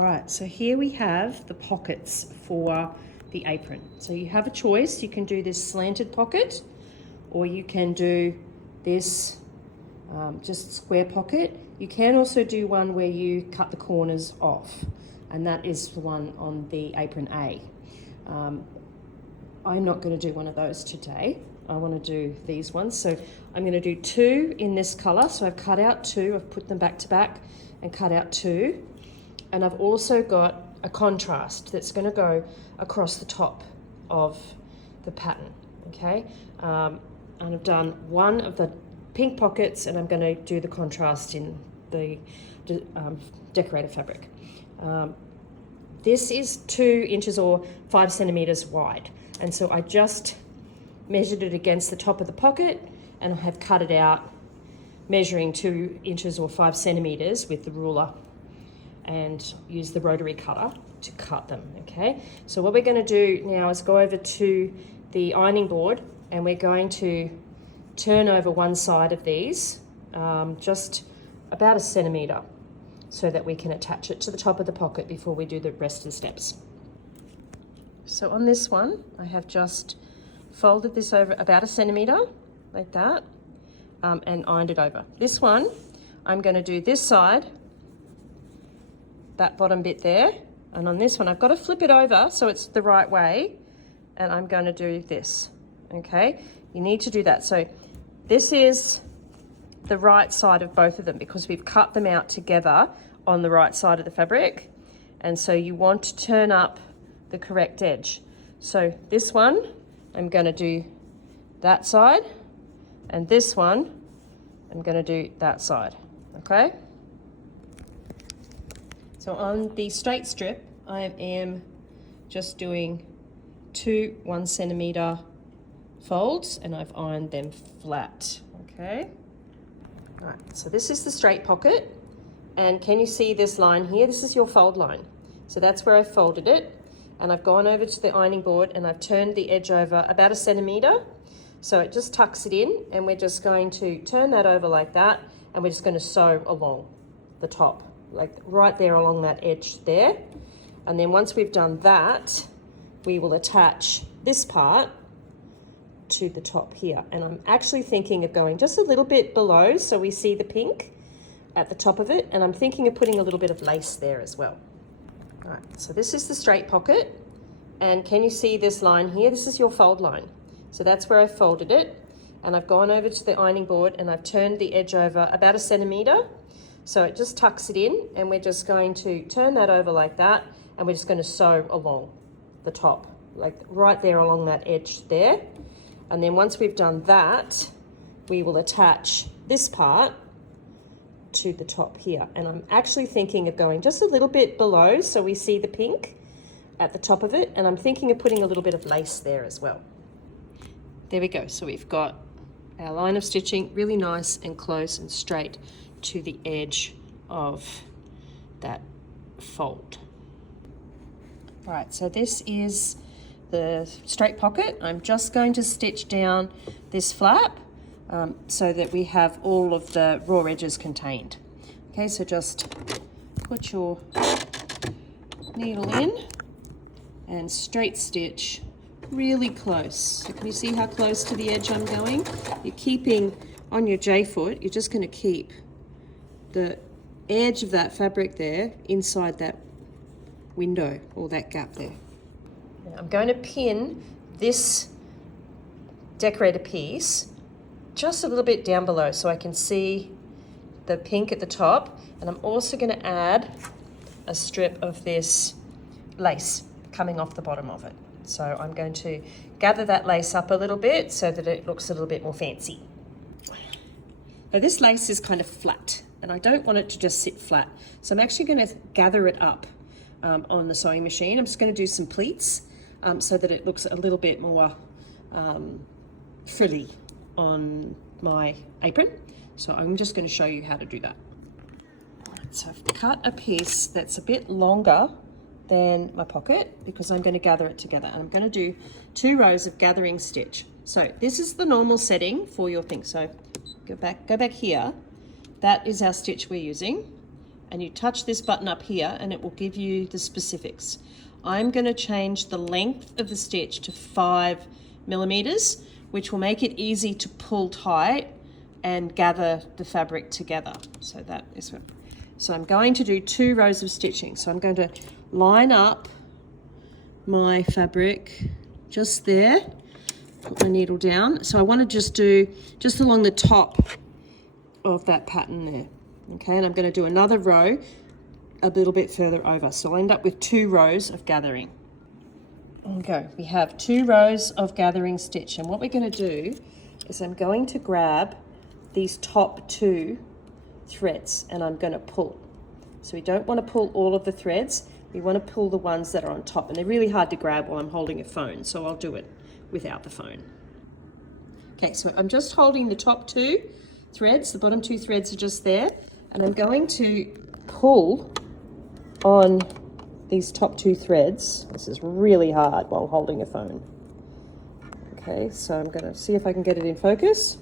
All right, so here we have the pockets for the apron. So you have a choice. You can do this slanted pocket, or you can do this just square pocket. You can also do one where you cut the corners off, and that is the one on the Apron A. I'm not going to do one of those today. I want to do these ones. So I'm going to do two in this color. So I've cut out two, I've put them back to back and cut out two. And I've also got a contrast that's going to go across the top of the pattern, okay? And I've done one of the pink pockets, and I'm going to do the contrast in the decorator fabric. This is 2 inches or 5 centimeters wide. And so I just measured it against the top of the pocket, and I have cut it out measuring 2 inches or 5 centimeters with the ruler, and use the rotary cutter to cut them, okay? So what we're going to do now is go over to the ironing board, and we're going to turn over one side of these just about 1 centimeter so that we can attach it to the top of the pocket before we do the rest of the steps. So on this one, I have just folded this over about 1 centimeter like that and ironed it over. This one, I'm going to do this side, that bottom bit there, and on this one I've got to flip it over so it's the right way, and I'm going to do this, okay? You need to do that. So this is the right side of both of them because we've cut them out together on the right side of the fabric, and so you want to turn up the correct edge. So this one, I'm going to do that side, and this one, I'm going to do that side, okay? So on the straight strip, I am just doing 2 1 centimeter folds, and I've ironed them flat, okay? All right, so this is the straight pocket, and can you see this line here? This is your fold line. So that's where I folded it, and I've gone over to the ironing board and I've turned the edge over about 1 centimeter. So it just tucks it in, and we're just going to turn that over like that, and we're just going to sew along the top, like right there along that edge there. And then once we've done that, we will attach this part to the top here. And I'm actually thinking of going just a little bit below so we see the pink at the top of it, and I'm thinking of putting a little bit of lace there as well. All right, so this is the straight pocket, and can you see this line here? This is your fold line. So that's where I folded it, and I've gone over to the ironing board and I've turned the edge over about 1 centimeter. So it just tucks it in, and we're just going to turn that over like that, and we're just going to sew along the top, like right there along that edge there. And then once we've done that, we will attach this part to the top here. And I'm actually thinking of going just a little bit below so we see the pink at the top of it, and I'm thinking of putting a little bit of lace there as well. There we go. So we've got our line of stitching really nice and close and straight to the edge of that fold. All right, so this is the straight pocket. I'm just going to stitch down this flap so that we have all of the raw edges contained. Okay, so just put your needle in and straight stitch really close. So can you see how close to the edge I'm going? You're keeping on your J-foot, you're just going to keep the edge of that fabric there inside that window or that gap there. Now I'm going to pin this decorator piece just a little bit down below so I can see the pink at the top, and I'm also going to add a strip of this lace coming off the bottom of it. So I'm going to gather that lace up a little bit so that it looks a little bit more fancy. Now this lace is kind of flat, and I don't want it to just sit flat. So I'm actually going to gather it up on the sewing machine. I'm just going to do some pleats so that it looks a little bit more frilly on my apron. So I'm just going to show you how to do that. All right, so I've cut a piece that's a bit longer than my pocket because I'm going to gather it together, and I'm going to do 2 rows of gathering stitch. So this is the normal setting for your thing. So go back here. That is our stitch we're using, and you touch this button up here and it will give you the specifics. I'm going to change the length of the stitch to 5 millimeters, which will make it easy to pull tight and gather the fabric together. So that is what. So I'm going to do 2 rows of stitching. So I'm going to line up my fabric just there, put my needle down. So I want to just do just along the top of that pattern there. Okay, and I'm going to do another row a little bit further over. So I'll end up with 2 rows of gathering. Okay, we have 2 rows of gathering stitch, and what we're going to do is I'm going to grab these top 2 threads and I'm going to pull. So we don't want to pull all of the threads, we want to pull the ones that are on top, and they're really hard to grab while I'm holding a phone, so I'll do it without the phone. Okay, so I'm just holding the top 2 threads, the bottom 2 threads are just there, and I'm going to pull on these top 2 threads. This is really hard while holding a phone. Okay, so I'm going to see if I can get it in focus,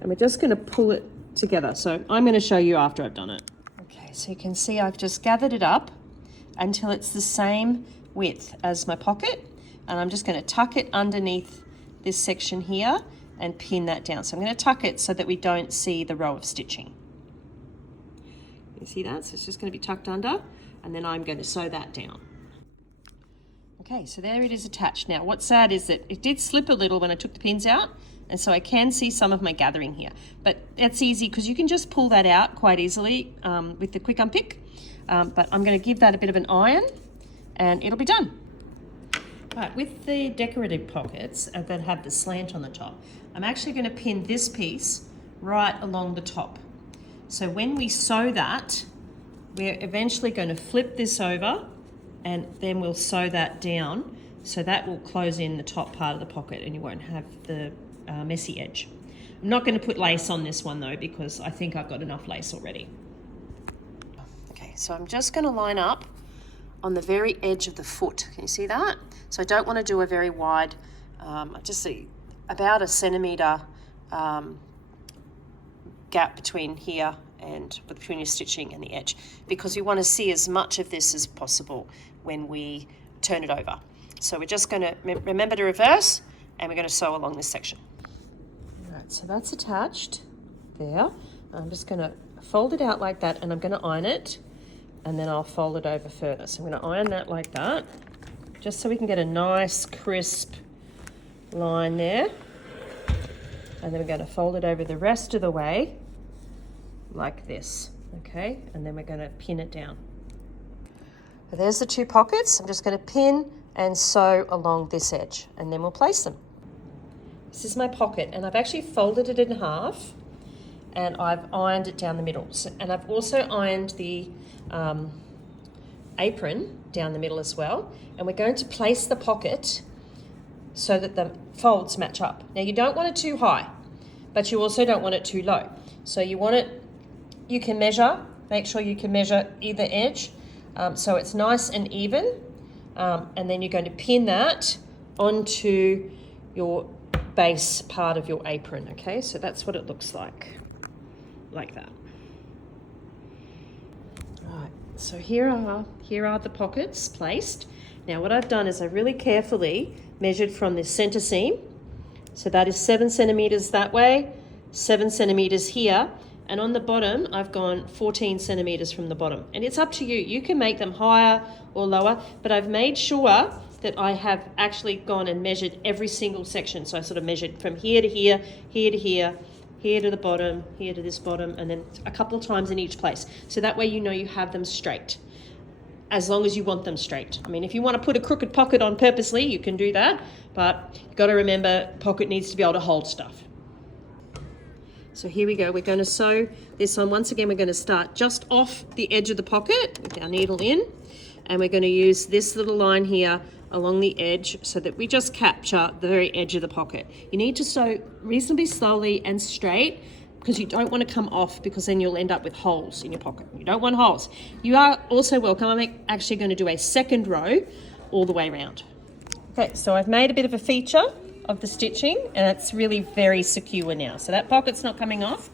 and we're just going to pull it together. So I'm going to show you after I've done it. Okay, so you can see I've just gathered it up until it's the same width as my pocket, and I'm just going to tuck it underneath this section here and pin that down. So I'm going to tuck it so that we don't see the row of stitching. You see that? So it's just going to be tucked under, and then I'm going to sew that down. Okay, so there it is attached. Now what's sad is that it did slip a little when I took the pins out, and so I can see some of my gathering here. But that's easy because you can just pull that out quite easily with the quick unpick. But I'm going to give that a bit of an iron and it'll be done. Right, with the decorative pockets that have the slant on the top, I'm actually going to pin this piece right along the top. So when we sew that, we're eventually going to flip this over and then we'll sew that down, so that will close in the top part of the pocket and you won't have the messy edge. I'm not going to put lace on this one though, because I think I've got enough lace already. Okay, so I'm just going to line up on the very edge of the foot. Can you see that? So I don't want to do a very wide, I just see about a centimetre gap between here and between your stitching and the edge, because we want to see as much of this as possible when we turn it over. So we're just going to remember to reverse, and we're going to sew along this section. All right, so that's attached there. I'm just going to fold it out like that, and I'm going to iron it, and then I'll fold it over further. So I'm going to iron that like that, just so we can get a nice crisp line there. And then we're going to fold it over the rest of the way like this, okay? And then we're going to pin it down. So there's the 2 pockets. I'm just going to pin and sew along this edge, and then we'll place them. This is my pocket, and I've actually folded it in half, and I've ironed it down the middle. And I've also ironed the apron down the middle as well. And we're going to place the pocket so that the folds match up. Now you don't want it too high, but you also don't want it too low. So you want it, you can measure, make sure you can measure either edge so it's nice and even. And then you're going to pin that onto your base part of your apron, okay? So that's what it looks like that. All right, so here are the pockets placed. Now what I've done is I really carefully measured from the center seam. So that is 7 centimeters that way, 7 centimeters here, and on the bottom I've gone 14 centimeters from the bottom. And it's up to you. You can make them higher or lower, but I've made sure that I have actually gone and measured every single section. So I sort of measured from here to here, here to here, here to the bottom, here to this bottom, and then a couple of times in each place. So that way you know you have them straight, as long as you want them straight. I mean, if you want to put a crooked pocket on purposely, you can do that, but you've got to remember, pocket needs to be able to hold stuff. So here we go. We're going to sew this on. Once again, we're going to start just off the edge of the pocket with our needle in, and we're going to use this little line here along the edge so that we just capture the very edge of the pocket. You need to sew reasonably slowly and straight, because you don't want to come off, because then you'll end up with holes in your pocket. You don't want holes. You are also welcome. I'm actually going to do a second row all the way around. Okay, so I've made a bit of a feature of the stitching, and it's really very secure now. So that pocket's not coming off.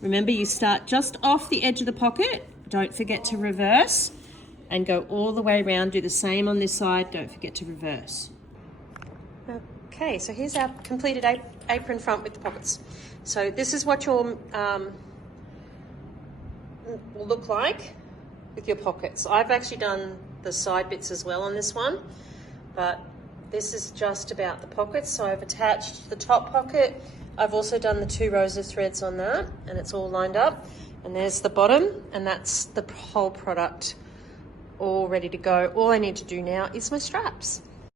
Remember, you start just off the edge of the pocket, don't forget to reverse and go all the way around. Do the same on this side, don't forget to reverse. Okay, so here's our completed apron front with the pockets. So this is what your will look like with your pockets. I've actually done the side bits as well on this one, but this is just about the pockets. So I've attached the top pocket. I've also done the 2 rows of threads on that, and it's all lined up. And there's the bottom, and that's the whole product all ready to go. All I need to do now is my straps.